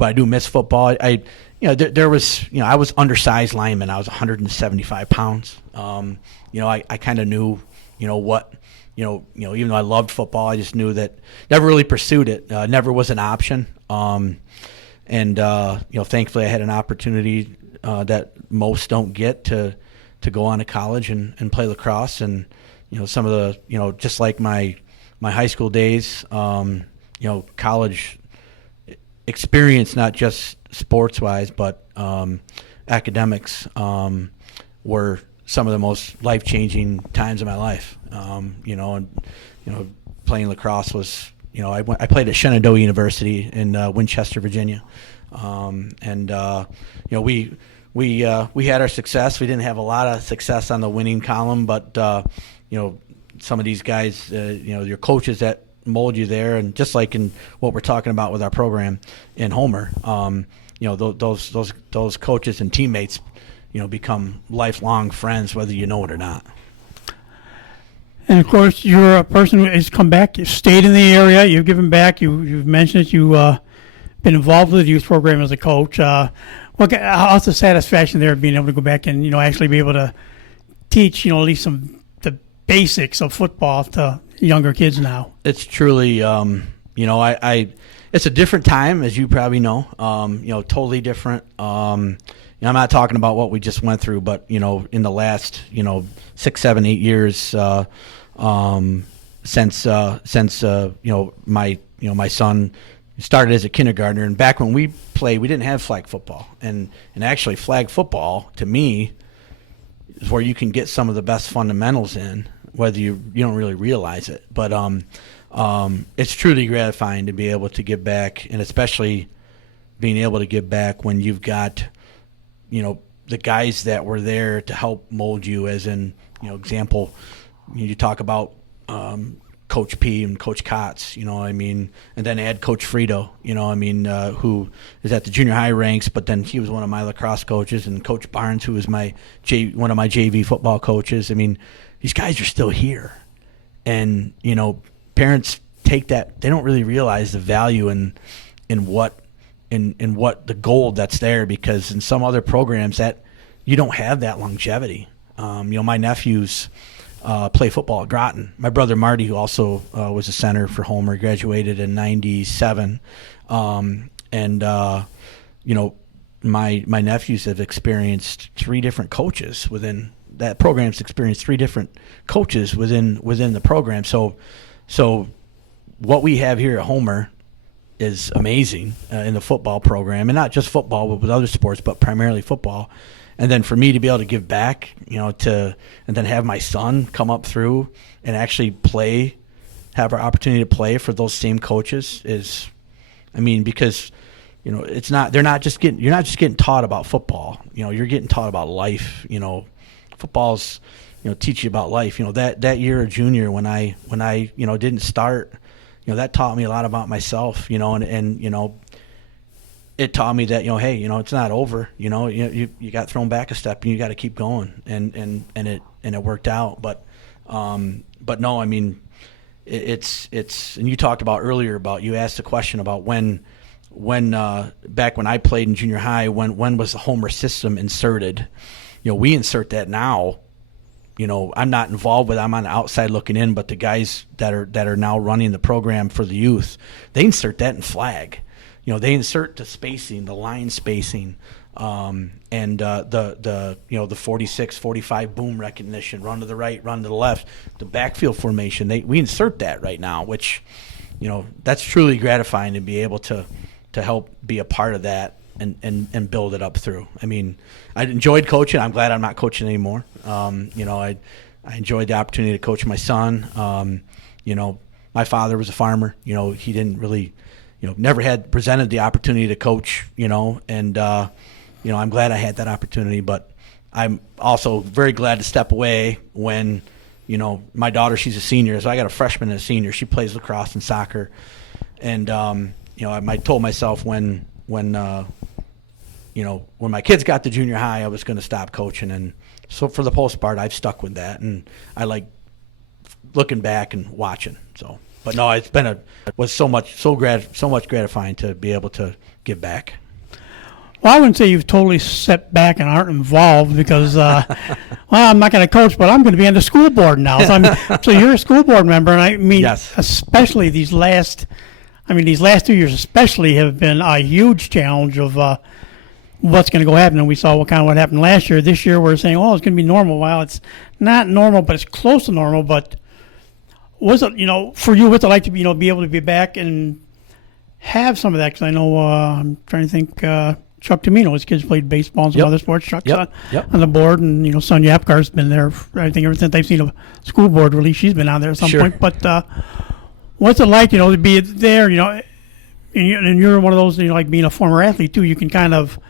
I do miss football. There was, I was undersized lineman. I was 175 pounds. I kind of knew, what, even though I loved football, I just knew that never really pursued it. Never was an option. Thankfully I had an opportunity that most don't get to go on to college and play lacrosse. And, some of the, just like my high school days, college experience, not just sports wise, but academics were some of the most life-changing times of my life. Playing lacrosse was, I played at Shenandoah University in Winchester, Virginia. We had our success. We didn't have a lot of success on the winning column, but some of these guys, your coaches that mold you there, and just like in what we're talking about with our program in Homer, those coaches and teammates, become lifelong friends, whether you know it or not. And of course, you're a person who has come back. You've stayed in the area. You've given back. You've mentioned that you've been involved with the youth program as a coach. How's the satisfaction there of being able to go back and actually be able to teach at least the basics of football to younger kids now? It's truly, it's a different time, as you probably know. Totally different. I'm not talking about what we just went through, but in the last 6, 7, 8 years since my son started as a kindergartner, and back when we played, we didn't have flag football, and actually flag football to me is where you can get some of the best fundamentals in, whether you don't really realize it. But it's truly gratifying to be able to give back, and especially being able to give back when you've got the guys that were there to help mold you, as in, example, you talk about Coach P and Coach Kotz, and then add Coach Frito, who is at the junior high ranks, but then he was one of my lacrosse coaches, and Coach Barnes, who was one of my JV football coaches. These guys are still here, and parents take that, they don't really realize the value in what the gold that's there, because in some other programs that you don't have that longevity. My nephews play football at Groton. My brother Marty, who also was a center for Homer, graduated in '97, my nephews have experienced 3 different coaches within that program's experienced 3 different coaches within the program. So what we have here at Homer is amazing in the football program, and not just football, but with other sports, but primarily football. And then for me to be able to give back, and then have my son come up through and actually have our opportunity to play for those same coaches is, because, you're not just getting taught about football. You're getting taught about life. Football's, teach you about life. That year of junior when I didn't start, that taught me a lot about myself, and it taught me that, hey, it's not over. You got thrown back a step, and you got to keep going, and it worked out. But no, it's and you talked about earlier about, you asked the question about when back when I played in junior high, when was the Homer system inserted? We insert that now. I'm not involved with it. I'm on the outside looking in, but the guys that are now running the program for the youth, they insert that in flag. They insert the spacing, the line spacing, And the 46, 45 boom recognition, run to the right, run to the left, the backfield formation. We insert that right now, which, that's truly gratifying to be able to help be a part of that and build it up through. I mean, I enjoyed coaching. I'm glad I'm not coaching anymore. I enjoyed the opportunity to coach my son. My father was a farmer. He didn't really, never had presented the opportunity to coach, and I'm glad I had that opportunity, but I'm also very glad to step away when, my daughter, she's a senior, so I got a freshman and a senior. She plays lacrosse and soccer. And, I told myself when my kids got to junior high, I was going to stop coaching. And so for the most part, I've stuck with that. And I like looking back and watching. So, but no, was so much gratifying to be able to give back. Well, I wouldn't say you've totally stepped back and aren't involved because, I'm not going to coach, but I'm going to be on the school board now. So you're a school board member, and I mean, yes. Especially these last 2 years especially have been a huge challenge of what's going to go happen. And we saw what happened last year. This year we're saying, it's going to be normal. Well, it's not normal, but it's close to normal. But was it, for you, what's it like to be able to be back and have some of that? Because I know I'm trying to think. Chuck Tomino, his kids played baseball and some other sports. Chuck's on the board, and Sonia Apgar's been there. I think ever since I've seen a school board release, she's been on there at some point. But what's it like, to be there? And you're one of those, like being a former athlete too. You can kind of,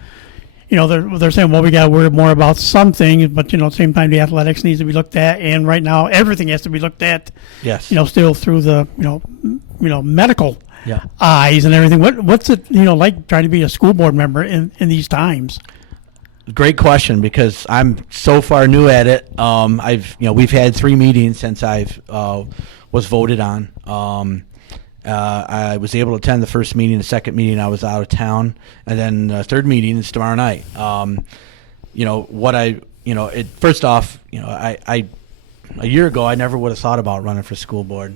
they're saying, well, we got to worry more about some things, but at the same time, the athletics needs to be looked at, and right now, everything has to be looked at. Yes. Still through the medical. Yeah. Eyes and everything. What's it like trying to be a school board member in these times? Great question, because I'm so far new at it. We've had 3 meetings since I've was voted on. I was able to attend the first meeting. The second meeting I was out of town, and then the third meeting is tomorrow night. First off, I a year ago I never would have thought about running for school board.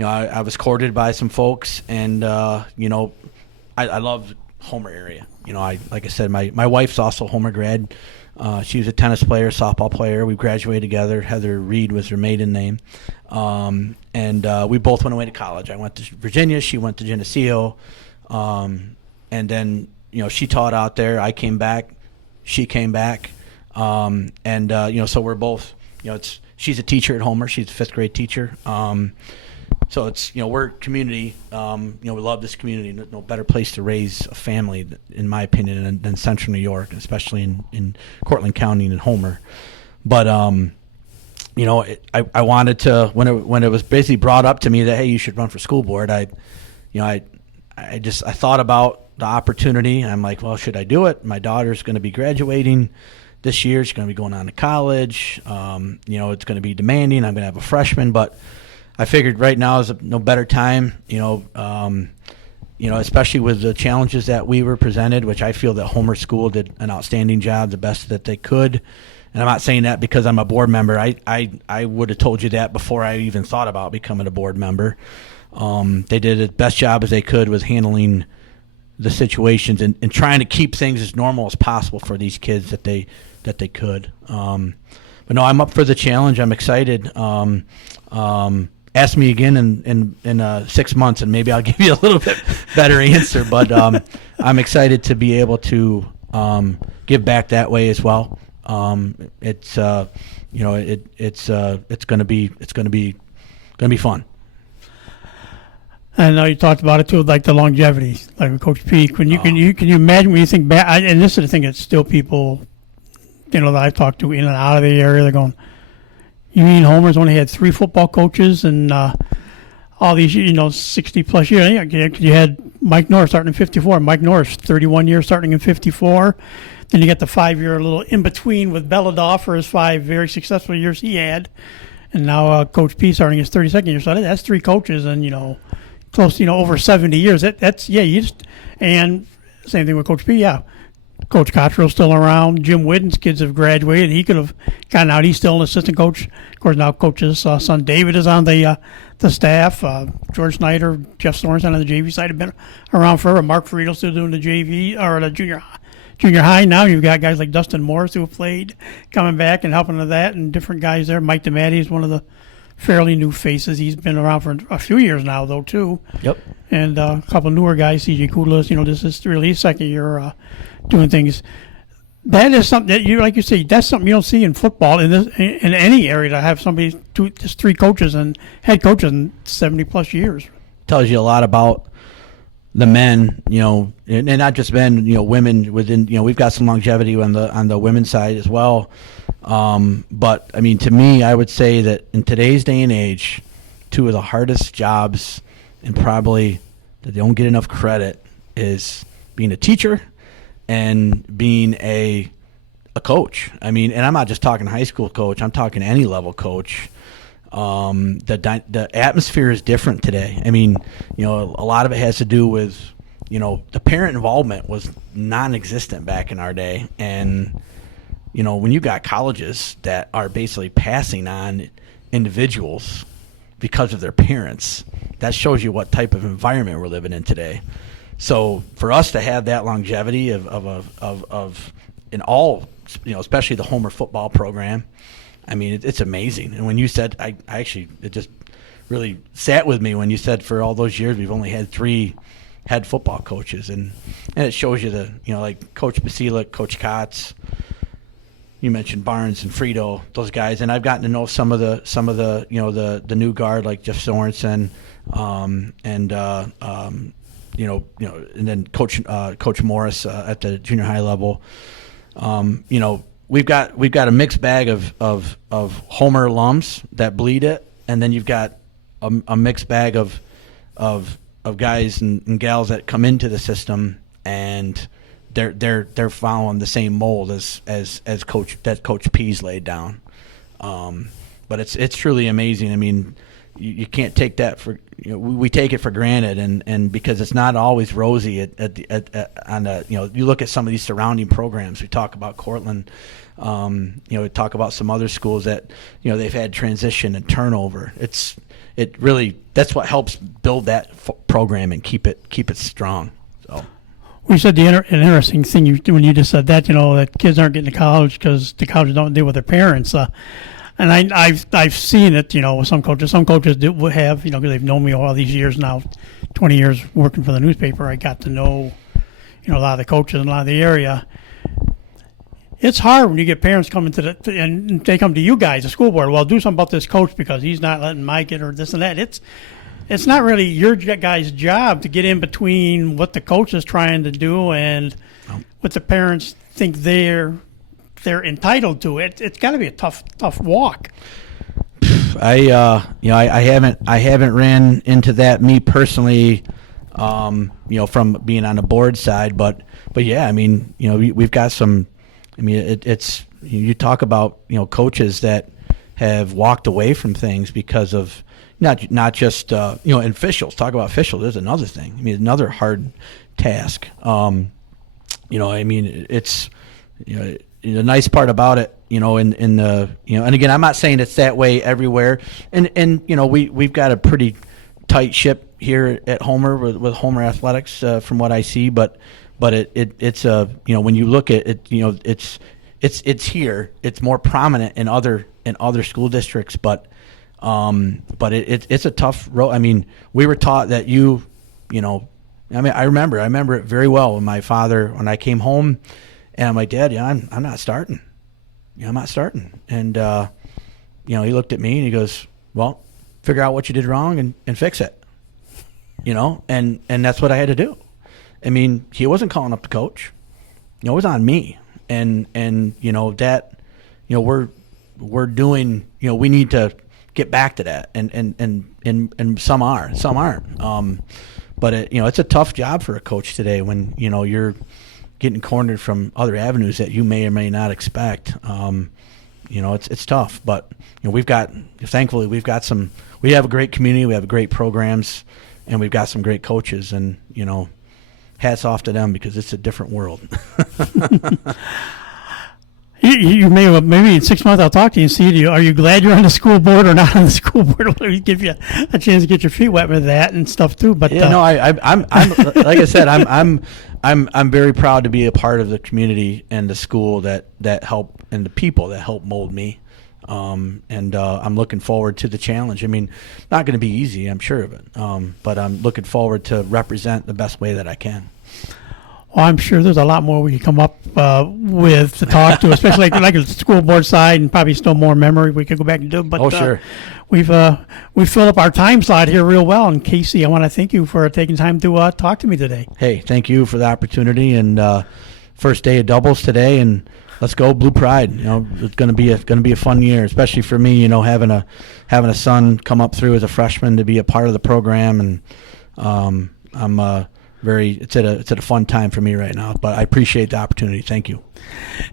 I was courted by some folks, and I love Homer area. Like I said, my wife's also a Homer grad. She was a tennis player, softball player. We graduated together. Heather Reed was her maiden name, and we both went away to college. I went to Virginia. She went to Geneseo, and then she taught out there. I came back. She came back, so we're both. She's a teacher at Homer. She's a 5th grade teacher. So it's, we're community, we love this community. No better place to raise a family, in my opinion, than Central New York, especially in Cortland County and Homer. But, I wanted to, when it was basically brought up to me that, hey, you should run for school board, I thought about the opportunity. I'm like, well, should I do it? My daughter's going to be graduating this year. She's going to be going on to college. It's going to be demanding. I'm going to have a freshman, but I figured right now is no better time, especially with the challenges that we were presented, which I feel that Homer School did an outstanding job, the best that they could. And I'm not saying that because I'm a board member. I would have told you that before I even thought about becoming a board member. They did the best job as they could with handling the situations and trying to keep things as normal as possible for these kids that they could. But no, I'm up for the challenge. I'm excited. Ask me again in 6 months, and maybe I'll give you a little bit better answer. But I'm excited to be able to give back that way as well. It's going to be fun. I know you talked about it too, like the longevity, like with Coach Peak. When can you imagine when you think back? And this is the thing that still people, that I've talked to in and out of the area, they're going, you mean Homer's only had 3 football coaches and all these, 60 plus years? You had Mike Norris starting in 54. Mike Norris, 31 years starting in 54. Then you get the 5-year little in between with Belladoff for his 5 very successful years he had. And now Coach P starting his 32nd year. So that's 3 coaches and, close, over 70 years. And same thing with Coach P, yeah. Coach Cottrell's still around. Jim Whidden's kids have graduated. He could have gotten out. He's still an assistant coach. Of course, now Coach's son David is on the staff. George Snyder, Jeff Sorensen on the JV side have been around forever. Mark Friedel's still doing the JV or the junior high now, you've got guys like Dustin Morris who have played, coming back and helping with that, and different guys there. Mike DeMatti is one of the fairly new faces. He's been around for a few years now, though, too. Yep. And a couple newer guys, CJ Kudlas. This is really his second year doing things. That is something that like you say, that's something you don't see in football in any area, to have somebody, just 3 coaches and head coaches in 70 plus years. Tells you a lot about the men, and not just men, women within, we've got some longevity on the women's side as well. But I mean, to me, I would say that in today's day and age, 2 of the hardest jobs, and probably that they don't get enough credit, is being a teacher and being a coach. I mean, and I'm not just talking high school coach, I'm talking any level coach. The atmosphere is different today. I mean, a lot of it has to do with, the parent involvement was non-existent back in our day. And, when you got colleges that are basically passing on individuals because of their parents, that shows you what type of environment we're living in today. So for us to have that longevity of in all, especially the Homer football program, I mean, it's amazing. And when you said, I actually, it just really sat with me when you said for all those years we've only had 3 head football coaches, and it shows you like Coach Basilic, Coach Kotz. You mentioned Barnes and Frito, those guys, and I've gotten to know some of the the new guard like Jeff Sorensen, and then Coach Morris at the junior high level. We've got a mixed bag of Homer alums that bleed it, and then you've got a mixed bag of guys and gals that come into the system, and they're following the same mold as Coach P's laid down. But it's truly amazing. I mean, you can't take that for we take it for granted, and because it's not always rosy you look at some of these surrounding programs. We talk about Cortland, we talk about some other schools that they've had transition and turnover. It really, that's what helps build that program and keep it strong. So. We said an interesting thing when you just said that, that kids aren't getting to college because the colleges don't deal with their parents. And I've seen it, with some coaches. Some coaches would have, because they've known me all these years now, 20 years working for the newspaper. I got to know, a lot of the coaches in a lot of the area. It's hard when you get parents coming and they come to you guys, the school board. Well, do something about this coach because he's not letting Mike get or this and that. It's not really your guy's job to get in between what the coach is trying to do and what the parents think they're entitled to. It's got to be a tough walk. I haven't ran into that me personally, from being on the board side, but yeah, I mean, we've got some. I mean, it's you talk about coaches that have walked away from things because of not just and officials. Talk about officials. There's another thing. I mean, another hard task. I mean, it's the nice part about it, in the and again, I'm not saying it's that way everywhere, and we've got a pretty tight ship here at Homer with Homer Athletics from what I see, but it's when you look at it, it's here, it's more prominent in other school districts, but it's a tough road. I mean, we were taught that I remember it very well when I came home. And I'm like, Dad, I'm not starting. I'm not starting. And, he looked at me and he goes, well, figure out what you did wrong and fix it. And that's what I had to do. I mean, he wasn't calling up the coach. It was on me. And that, we're doing, we need to get back to that. And some aren't. But it's a tough job for a coach today when, you're getting cornered from other avenues that you may or may not expect. It's tough, but thankfully we have a great community, we have great programs, and we've got some great coaches, and hats off to them because it's a different world. You may have, maybe in 6 months I'll talk to you and see are you glad you're on the school board or not on the school board? We'll give you a chance to get your feet wet with that and stuff too. But yeah, no, I'm like I said, I'm very proud to be a part of the community and the school that help and the people that help mold me. And I'm looking forward to the challenge. I mean, not going to be easy, I'm sure of it. But I'm looking forward to represent the best way that I can. Well, I'm sure there's a lot more we can come up with to talk to, especially like the school board side, and probably still more memory we could go back and do. But sure. We've filled up our time slot here real well. And Casey, I want to thank you for taking time to talk to me today. Hey, thank you for the opportunity, and first day of doubles today, and let's go Blue Pride. You know, it's going to be a fun year, especially for me. You know, having a son come up through as a freshman to be a part of the program, and I'm it's at a fun time for me right now. But I appreciate the opportunity. Thank you.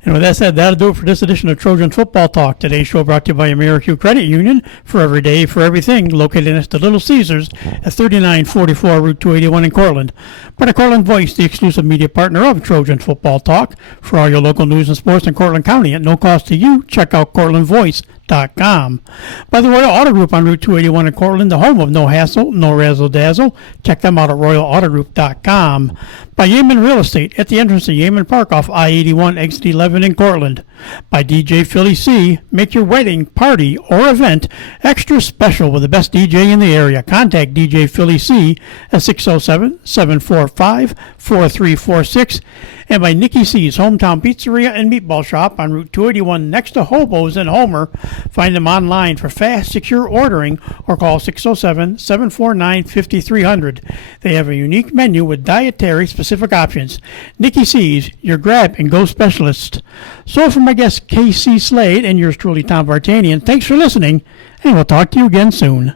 And with that said, that'll do it for this edition of Trojan Football Talk. Today's show brought to you by American Credit Union, for every day, for everything, located next to Little Caesars at 3944 Route 281 in Cortland. But Cortland Voice, the exclusive media partner of Trojan Football Talk. For all your local news and sports in Cortland County at no cost to you, check out CortlandVoice.com. By the Royal Auto Group on Route 281 in Cortland, the home of no hassle, no razzle dazzle. Check them out at RoyalAutoGroup.com. By Yeaman Real Estate at the entrance to Yeaman Park off I-81 exit 11 in Cortland. By DJ Philly C. Make your wedding, party, or event extra special with the best DJ in the area. Contact DJ Philly C at 607-745-4346. And by Nikki C's Hometown Pizzeria and Meatball Shop on Route 281 next to Hobo's in Homer. Find them online for fast, secure ordering or call 607-749-5300. They have a unique menu with dietary specific options. Nikki C's, your grab and go specialist. So for my guest KC Slade and yours truly Tom Vartanian, thanks for listening, and we'll talk to you again soon.